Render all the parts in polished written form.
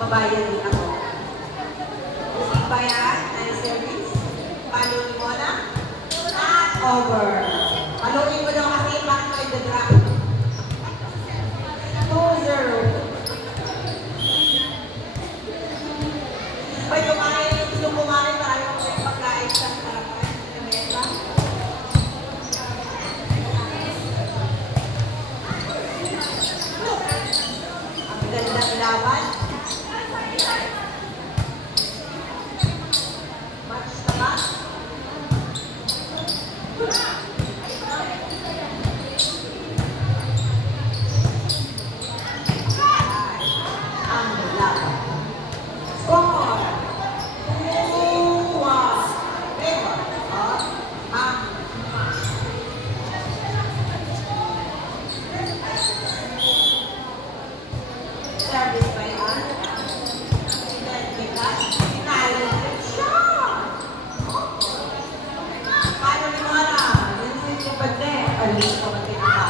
Babayad din ako. Usig ba yan? Ay service? Paluin mo na? Not over. Paluin mo daw kasi bakit mo nagdadrop. 2-0. May kumain yung gusto kumain na ayaw ko yung pagkain sa harapan. Ang ganda ilawan. Match na ba? Ang laban. Score! Service by us. Then because talented siya. Paano ni Mara? Yan si Pate. Alis ko ba din ba?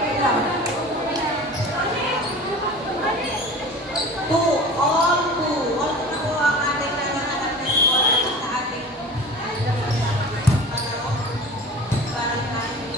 Kailan? 2. All 2. All 2 po ang ating nanahanap na score sa ating palaro. Parang natin.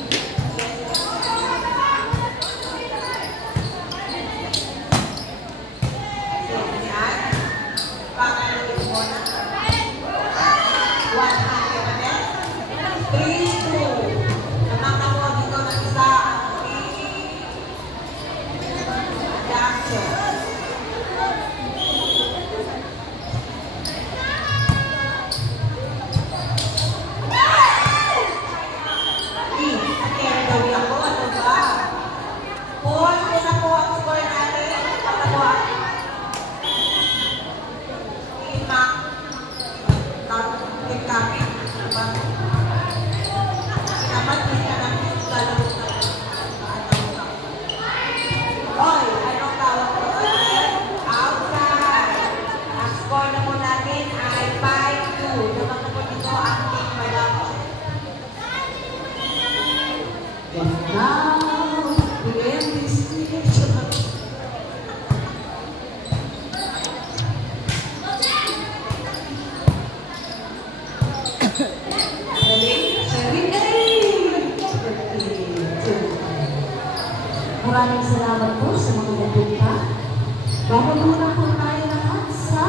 Maraming salamat po sa mga nagpunta. Bago muna po tayo lahat sa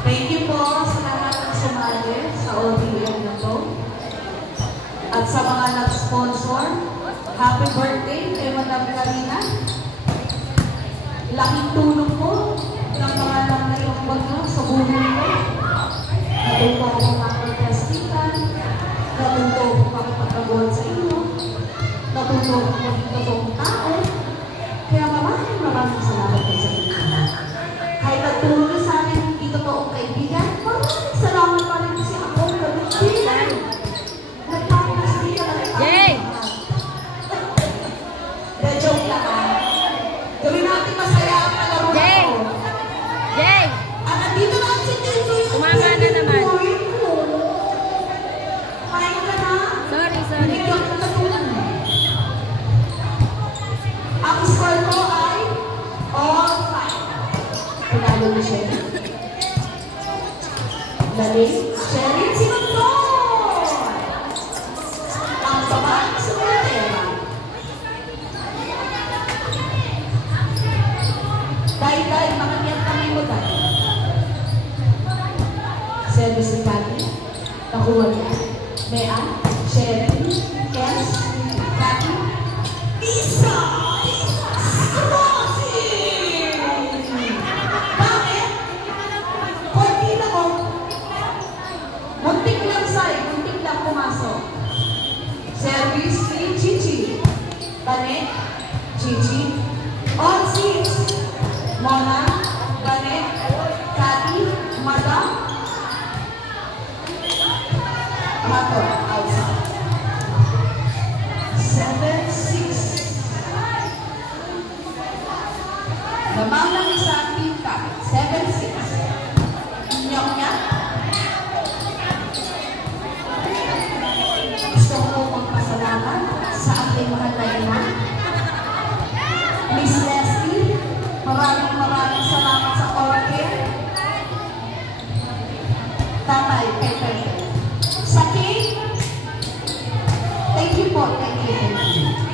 thank you po sa lahat ng sumali sa ODM na to. At sa mga nag-sponsor, happy birthday kay Madam Karina. Laking tulong po ng mga nangayong bagyo sa buhay ko. Natuto ko makapag-testikan. Natuto ko makapag-abot sa inyo. Natuto ko maging totoong tao. Kaya maraming salamat po sa inyo. Kahit nagtulong sa akin hindi totoong kaibigan, maraming salamat pa rin kasi ako kaibigan. Nagpapakasigan ang Yay! Na-joke lang ha. Gawin natin masaya ang palaro na Jay! ako. Jay! At nandito na si Tinso yung Kumama na naman. Kain ka na. Sorry. Hindi ko natulog. Ang score ko ay all 5. Pinalo ni Sherry. Galing. Sherry, sinunod! Ang babae sa pera. Dahil, makakiyat kami mo tayo. Service ni Kati. Nakuha niya. Mea, Sharon, Kes, Kati, Isa! Crossing! Bakit? Konti lang ko. Muntik lang sa'yo, muntik lang pumasok. Service ni Chichi. Banet, Chichi. On 6. Mona, Banet, Kati, Madam, Mato, outside. 7-6. Lamang lang isa ang tinta. 7-6. Inyok niya. Gusto ko magpasalamat sa aking mahal na ina salamat sa orchid. Tatay, Pepe. Sa cake, thank you po, thank you.